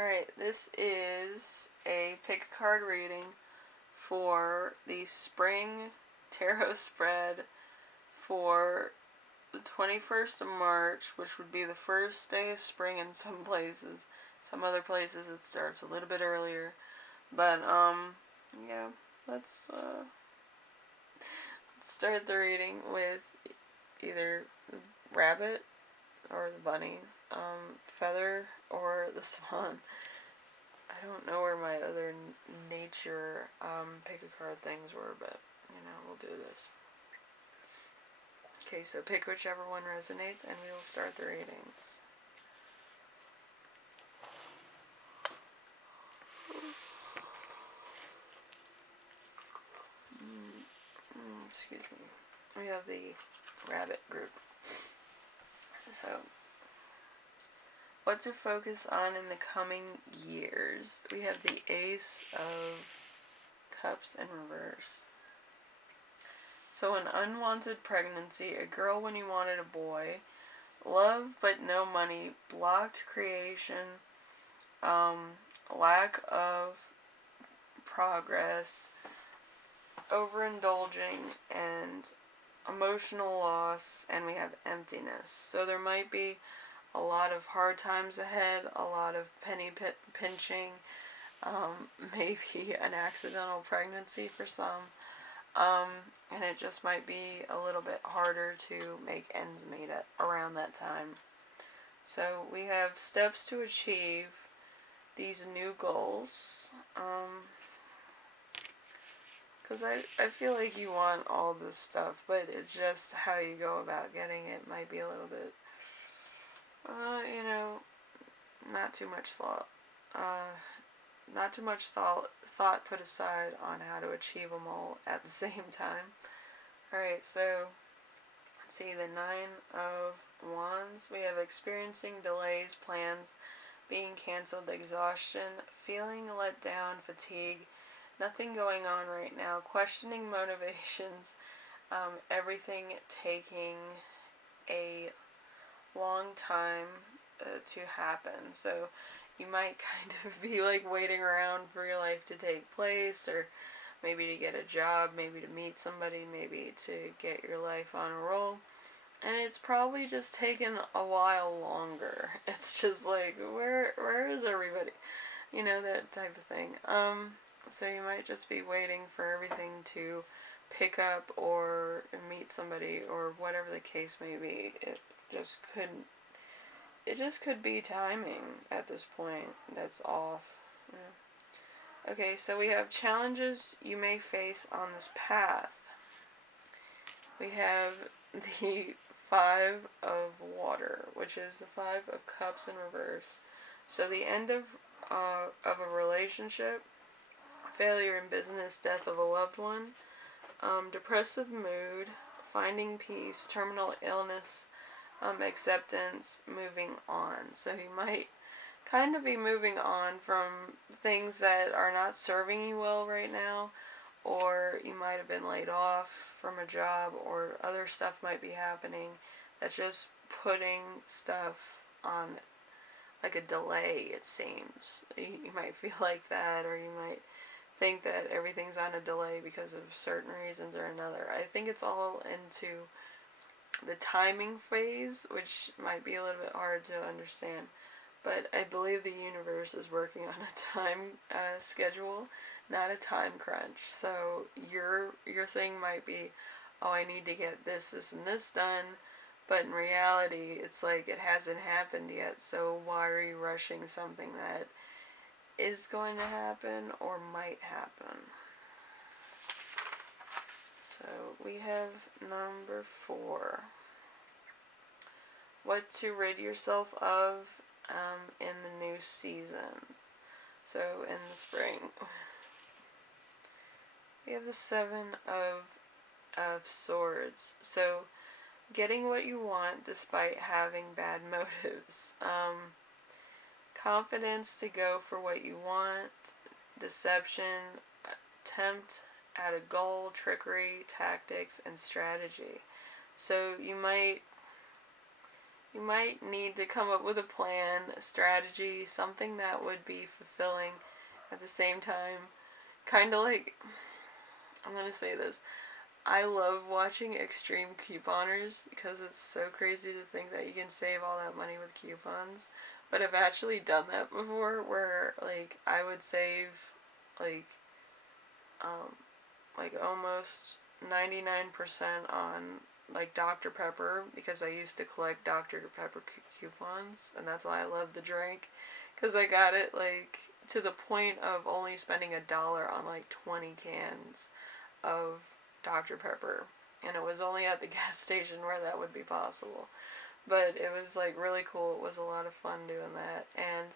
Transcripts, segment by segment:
Alright, this is a pick a card reading for the spring tarot spread for the 21st of March, which would be the first day of spring in some places. Some other places it starts a little bit earlier. But, yeah, let's start the reading with either the rabbit or the bunny, feather or the swan. I don't know where my other nature pick a card things were, but we'll do this. Okay, so pick whichever one resonates and we will start the readings. Excuse me. We have the rabbit group. So, what to focus on in the coming years? We have the Ace of Cups in reverse. So, an unwanted pregnancy, a girl when you wanted a boy, love but no money, blocked creation, lack of progress, overindulging, and emotional loss, and we have emptiness. So there might be a lot of hard times ahead, a lot of penny pinching, maybe an accidental pregnancy for some, and it just might be a little bit harder to make ends meet around that time. So we have steps to achieve these new goals, because I feel like you want all this stuff, but it's just how you go about getting it might be a little bit, not too much thought. Not too much thought put aside on how to achieve them all at the same time. Alright, so let's see, the Nine of Wands. We have experiencing delays, plans being canceled, exhaustion, feeling let down, fatigue, nothing going on right now, questioning motivations, everything taking a long time to happen. So you might kind of be like waiting around for your life to take place, or maybe to get a job, maybe to meet somebody, maybe to get your life on a roll. And it's probably just taken a while longer. It's just like, where is everybody? That type of thing. So you might just be waiting for everything to pick up or meet somebody or whatever the case may be. It just could be timing at this point that's off. Yeah. Okay, so we have challenges you may face on this path. We have the Five of Water, which is the Five of Cups in reverse. So the end of a relationship, failure in business, death of a loved one, depressive mood, finding peace, terminal illness, acceptance, moving on. So you might kind of be moving on from things that are not serving you well right now, or you might have been laid off from a job, or other stuff might be happening that's just putting stuff on like a delay, it seems. You might feel like that, or you might think that everything's on a delay because of certain reasons or another. I think it's all into the timing phase, which might be a little bit hard to understand. But I believe the universe is working on a time schedule, not a time crunch. So your thing might be, oh, I need to get this, and this done. But in reality, it's like it hasn't happened yet. So why are you rushing something that is going to happen or might happen? So we have number 4. What to rid yourself of in the new season. So in the spring. We have the Seven of Swords. So getting what you want despite having bad motives. Confidence to go for what you want. Deception, attempt at a goal, trickery, tactics, and strategy. So you might You might need to come up with a plan, a strategy, something that would be fulfilling at the same time. Kind of like, I'm going to say this. I love watching extreme couponers because it's so crazy to think that you can save all that money with coupons. But I've actually done that before where, like, I would save, like, um, like almost 99% on, like, Dr. Pepper because I used to collect Dr. Pepper coupons, and that's why I love the drink. Because I got it, like, to the point of only spending $1 on, like, 20 cans of Dr. Pepper, and it was only at the gas station where that would be possible. But it was like really cool. It was a lot of fun doing that, and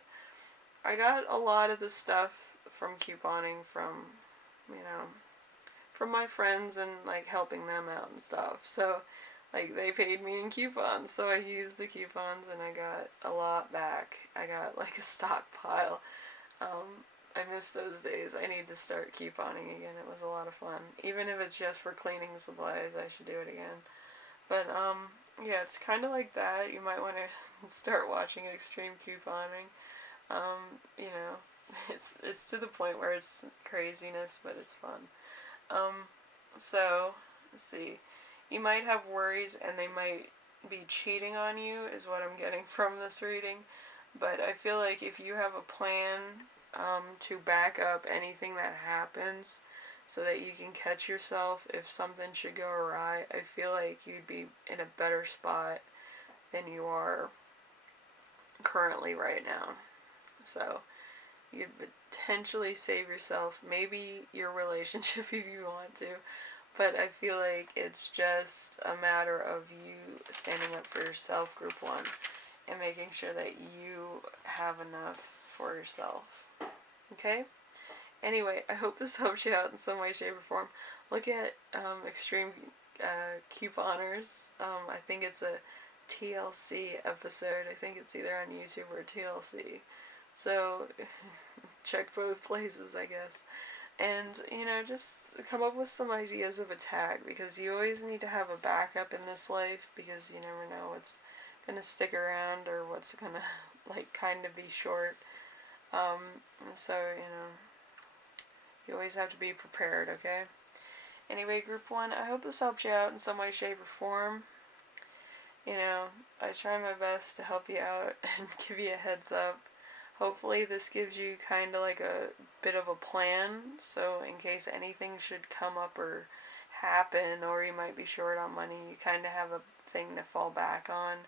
I got a lot of the stuff from couponing from, you know, from my friends and like helping them out and stuff. So like they paid me in coupons, so I used the coupons and I got a lot back. I got like a stockpile. I miss those days. I need to start couponing again. It was a lot of fun. Even if it's just for cleaning supplies, I should do it again. But, yeah, it's kind of like that. You might want to start watching extreme couponing. You know, it's to the point where it's craziness, but it's fun. So, let's see. You might have worries and they might be cheating on you, is what I'm getting from this reading. But I feel like if you have a plan to back up anything that happens so that you can catch yourself if something should go awry, I feel like you'd be in a better spot than you are currently right now. So you'd potentially save yourself, maybe your relationship if you want to, but I feel like it's just a matter of you standing up for yourself, group one, and making sure that you have enough for yourself. Okay? Anyway, I hope this helps you out in some way, shape, or form. Look at extreme couponers. I think it's a TLC episode. I think it's either on YouTube or TLC. So check both places, I guess. And, you know, just come up with some ideas of attack, because you always need to have a backup in this life, because you never know what's going to stick around or what's going to, like, kind of be short. So, you know, you always have to be prepared, okay? Anyway, group one, I hope this helped you out in some way, shape, or form. You know, I try my best to help you out and give you a heads up. Hopefully this gives you kind of like a bit of a plan, so in case anything should come up or happen, or you might be short on money, you kind of have a thing to fall back on,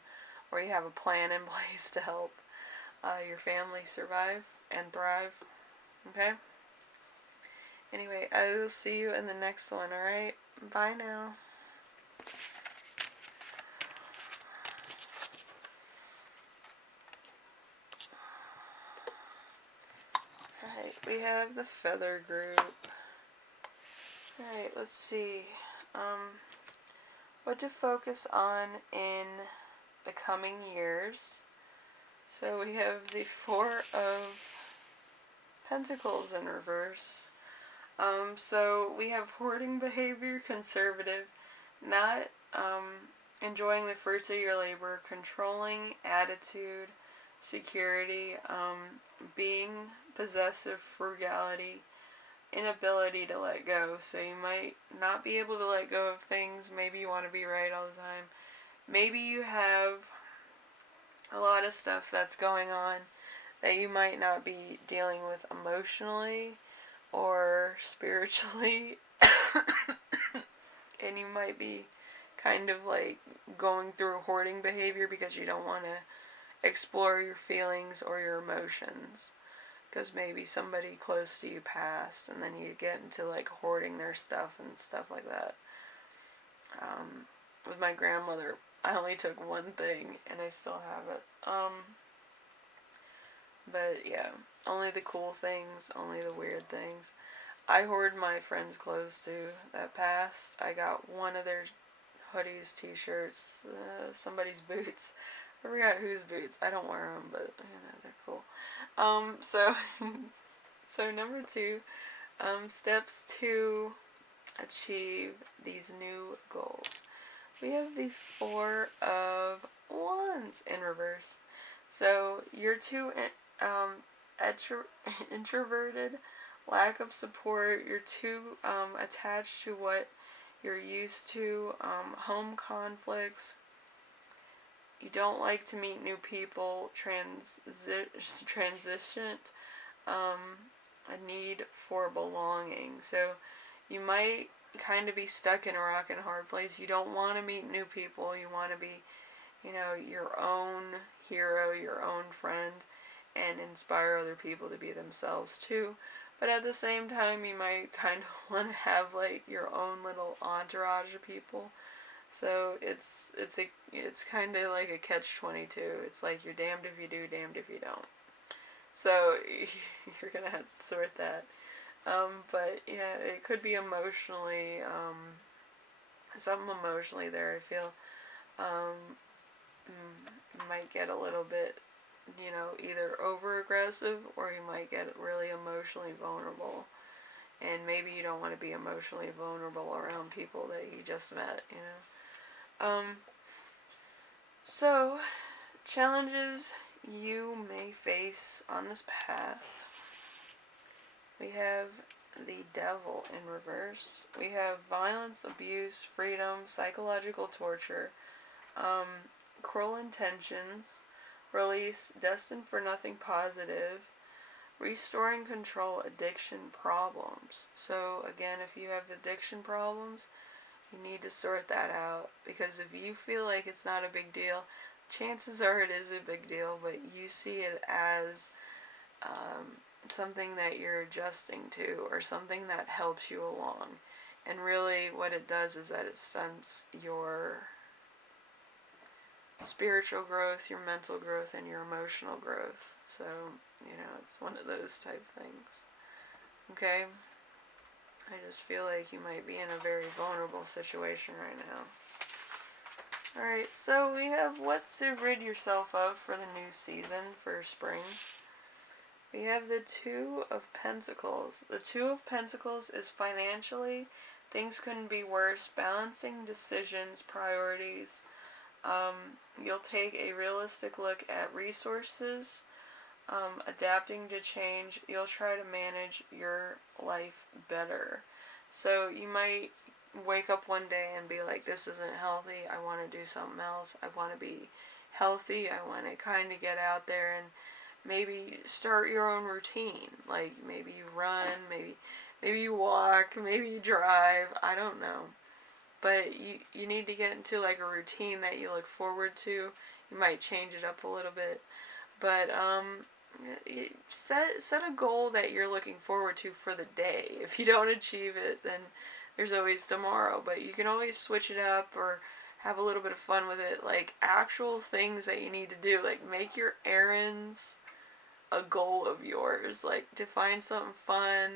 or you have a plan in place to help your family survive and thrive. Okay? Anyway, I will see you in the next one, alright? Bye now. Alright, we have the feather group. Alright, let's see. What to focus on in the coming years. So we have the Four of Pentacles in reverse. So we have hoarding behavior, conservative, not enjoying the fruits of your labor, controlling attitude, security, being possessive, frugality, inability to let go. So you might not be able to let go of things. Maybe you want to be right all the time. Maybe you have a lot of stuff that's going on that you might not be dealing with emotionally or spiritually. And you might be kind of like going through hoarding behavior because you don't want to explore your feelings or your emotions, because maybe somebody close to you passed and then you get into like hoarding their stuff and stuff like that. With my grandmother, I only took one thing and I still have it. But yeah, only the cool things, only the weird things. I hoard my friends' clothes too that passed. I got one of their hoodies, t-shirts, somebody's boots. I forgot whose boots. I don't wear them, but you know, they're cool. So number 2, steps to achieve these new goals. we have the Four of Wands in reverse. So you're too introverted, lack of support, you're too attached to what you're used to, home conflicts, you don't like to meet new people, transition, a need for belonging. So you might kind of be stuck in a rock and a hard place. You don't want to meet new people. You want to be, your own hero, your own friend, and inspire other people to be themselves too. But at the same time, you might kind of want to have like your own little entourage of people. So it's kind of like a catch-22. It's like you're damned if you do, damned if you don't. So you're gonna have to sort that. But yeah, it could be emotionally, something emotionally there. I feel might get a little bit, either over aggressive, or you might get really emotionally vulnerable. And maybe you don't want to be emotionally vulnerable around people that you just met. So challenges you may face on this path. We have the Devil in reverse. We have violence, abuse, freedom, psychological torture, cruel intentions, release, destined for nothing positive, restoring control, addiction problems. So again, if you have addiction problems, you need to sort that out, because if you feel like it's not a big deal, chances are it is a big deal, but you see it as something that you're adjusting to, or something that helps you along. And really what it does is that it stunts your spiritual growth, your mental growth, and your emotional growth. So, it's one of those type things. Okay? I just feel like you might be in a very vulnerable situation right now. Alright, so we have what to rid yourself of for the new season, for spring. We have the Two of Pentacles. The Two of Pentacles is financially, things couldn't be worse, balancing decisions, priorities. You'll take a realistic look at resources, adapting to change. You'll try to manage your life better. So you might wake up one day and be like, this isn't healthy, I want to do something else, I want to be healthy, I want to kind of get out there and maybe start your own routine. Like maybe you run, maybe you walk, maybe you drive, I don't know. But you need to get into like a routine that you look forward to. You might change it up a little bit. But set a goal that you're looking forward to for the day. If you don't achieve it, then there's always tomorrow. But you can always switch it up or have a little bit of fun with it. Like actual things that you need to do. Like make your errands a goal of yours. Like define something fun.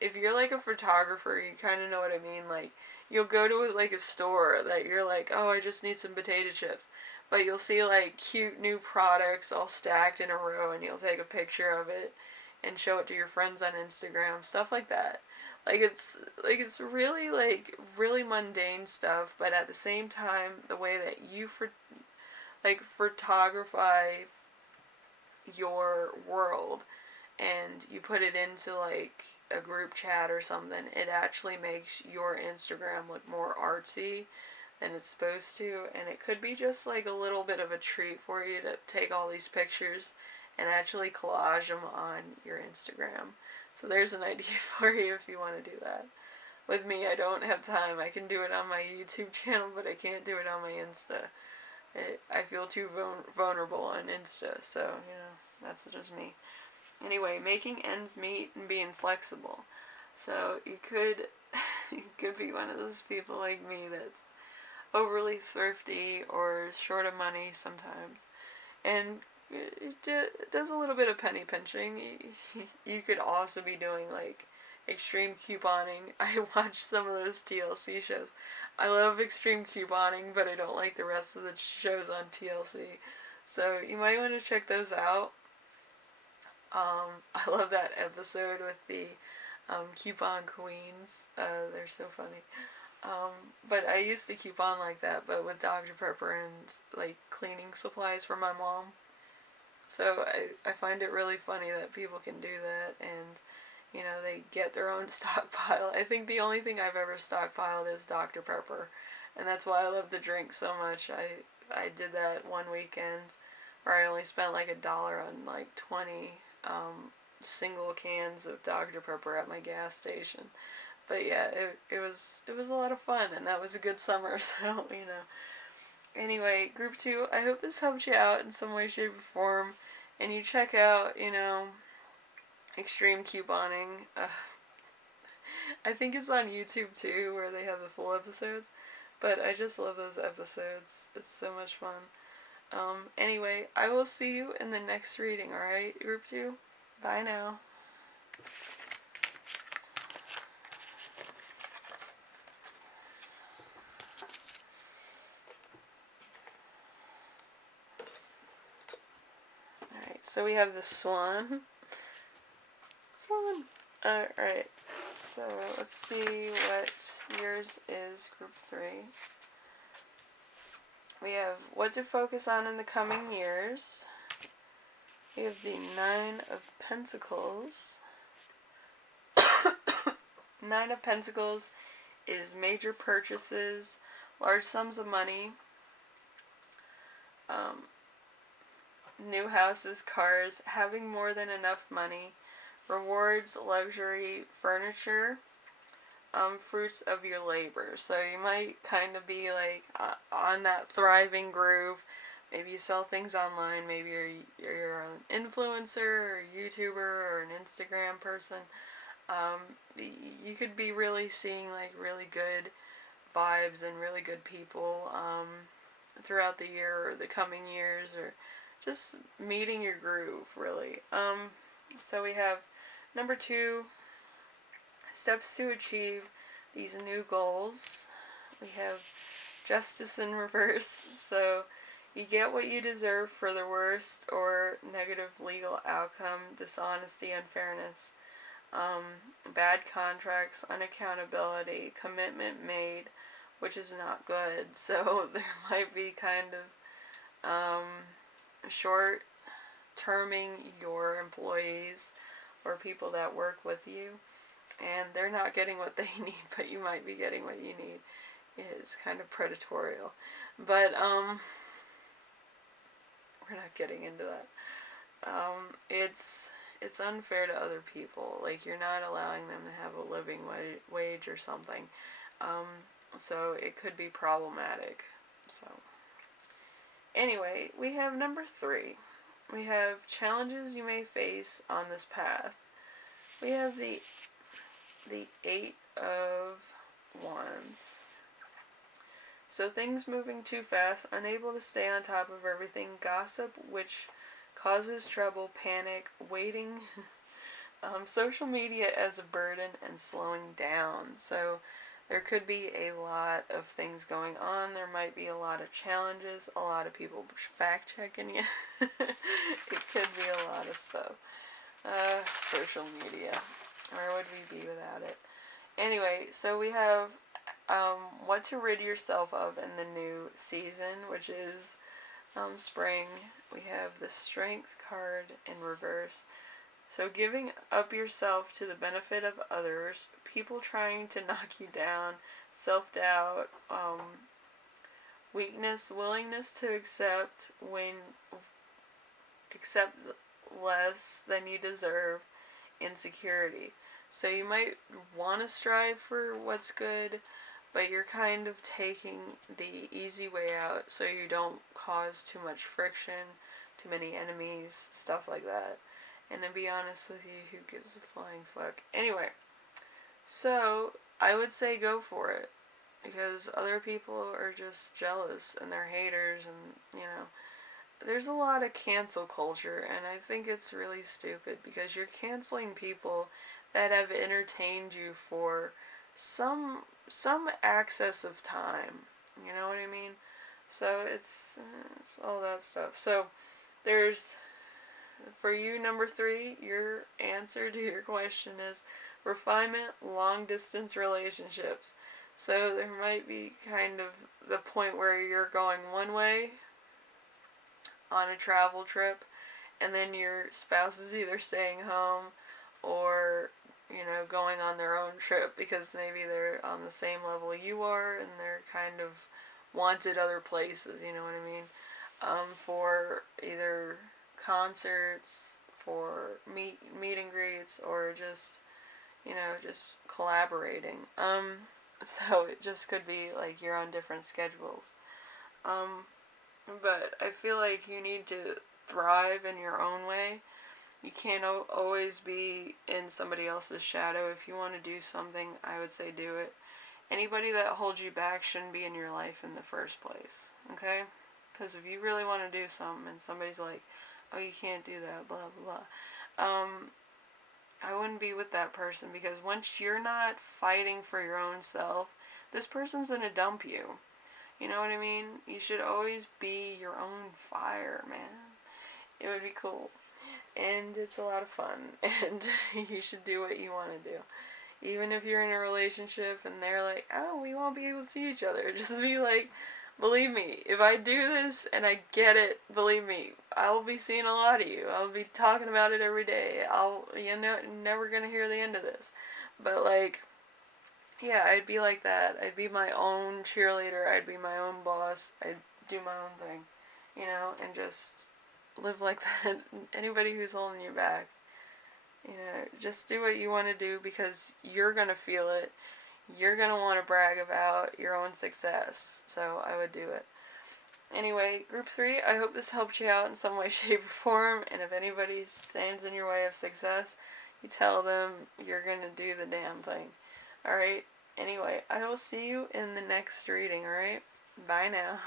If you're like a photographer, you kind of know what I mean. Like you'll go to like a store that you're like, oh, I just need some potato chips. But you'll see like cute new products all stacked in a row, and you'll take a picture of it and show it to your friends on Instagram, stuff like that. It's really really mundane stuff, but at the same time, the way that you photography your world and you put it into like a group chat or something, it actually makes your Instagram look more artsy than it's supposed to. And it could be just like a little bit of a treat for you to take all these pictures and actually collage them on your Instagram. So there's an idea for you if you want to do that. With me, I don't have time. I can do it on my YouTube channel, but I can't do it on my Insta. I feel too vulnerable on Insta, so, that's just me. Anyway, making ends meet and being flexible. So you could be one of those people like me that's overly thrifty or short of money sometimes. And it does a little bit of penny pinching. You could also be doing like extreme couponing. I watch some of those TLC shows. I love extreme couponing, but I don't like the rest of the shows on TLC. So you might want to check those out. I love that episode with the coupon queens. They're so funny. But I used to coupon like that, but with Dr. Pepper and like cleaning supplies for my mom. So I find it really funny that people can do that, and you know, they get their own stockpile. I think the only thing I've ever stockpiled is Dr. Pepper, and that's why I love the drink so much. I did that one weekend where I only spent like $1 on like 20 single cans of Dr. Pepper at my gas station. But yeah, it was a lot of fun, and that was a good summer. So you know. Anyway, group 2, I hope this helped you out in some way, shape, or form, and you check out, you know, extreme couponing. I think it's on YouTube too, where they have the full episodes. But I just love those episodes. It's so much fun. Anyway, I will see you in the next reading, alright, group 2? Bye now. Alright, so we have the Swan. Swan. Alright, so let's see what yours is, group 3. We have what to focus on in the coming years. We have the 9 of Pentacles. 9 of Pentacles is major purchases, large sums of money, new houses, cars, having more than enough money, rewards, luxury, furniture, fruits of your labor. So you might kind of be like on that thriving groove. Maybe you sell things online. Maybe you're an influencer or a YouTuber or an Instagram person. You could be really seeing like really good vibes and really good people throughout the year or the coming years, or just meeting your groove, really. So we have number 2, steps to achieve these new goals. We have justice in reverse. So you get what you deserve for the worst or negative legal outcome, dishonesty, unfairness, bad contracts, unaccountability, commitment made, which is not good. So there might be kind of short terming your employees or people that work with you, and they're not getting what they need, but you might be getting what you need. It's kind of predatorial, but we're not getting into that. It's unfair to other people. Like, you're not allowing them to have a living wage or something. So it could be problematic. So anyway, we have number 3. We have challenges you may face on this path. We have the 8 of Wands. So things moving too fast, unable to stay on top of everything, gossip which causes trouble, panic, waiting, social media as a burden, and slowing down. So there could be a lot of things going on. There might be a lot of challenges, a lot of people fact checking you. It could be a lot of stuff. Social media. Where would we be without it? Anyway, so we have what to rid yourself of in the new season, which is spring. We have the Strength card in reverse. So giving up yourself to the benefit of others, people trying to knock you down, self-doubt, weakness, willingness to accept less than you deserve, insecurity. So you might want to strive for what's good, but you're kind of taking the easy way out so you don't cause too much friction, too many enemies, stuff like that. And to be honest with you, who gives a flying fuck? Anyway, so I would say go for it, because other people are just jealous and they're haters, and you know, there's a lot of cancel culture, and I think it's really stupid because you're canceling people that have entertained you for some access of time. You know what I mean? So it's all that stuff. So there's, for you, number 3, your answer to your question is refinement, long distance relationships. So there might be kind of the point where you're going one way on a travel trip, and then your spouse is either staying home or, going on their own trip because maybe they're on the same level you are and they're kind of wanted other places, you know what I mean? For either concerts, for meet and greets, or just collaborating. So it just could be like you're on different schedules. Um, but I feel like you need to thrive in your own way. You can't always be in somebody else's shadow. If you want to do something, I would say do it. Anybody that holds you back shouldn't be in your life in the first place, okay? Because if you really want to do something and somebody's like, oh, you can't do that, blah, blah, blah, I wouldn't be with that person, because once you're not fighting for your own self, this person's going to dump you. You know what I mean? You should always be your own fire, man. It would be cool. And it's a lot of fun. And you should do what you want to do. Even if you're in a relationship and they're like, oh, we won't be able to see each other. Just be like, believe me, if I do this and I get it, believe me, I'll be seeing a lot of you. I'll be talking about it every day. Never gonna hear the end of this. But like, yeah, I'd be like that. I'd be my own cheerleader. I'd be my own boss. I'd do my own thing, and just live like that. Anybody who's holding you back, just do what you want to do because you're going to feel it. You're going to want to brag about your own success. So I would do it. Anyway, group 3, I hope this helped you out in some way, shape, or form. And if anybody stands in your way of success, you tell them you're going to do the damn thing. Alright? Anyway, I will see you in the next reading, alright? Bye now.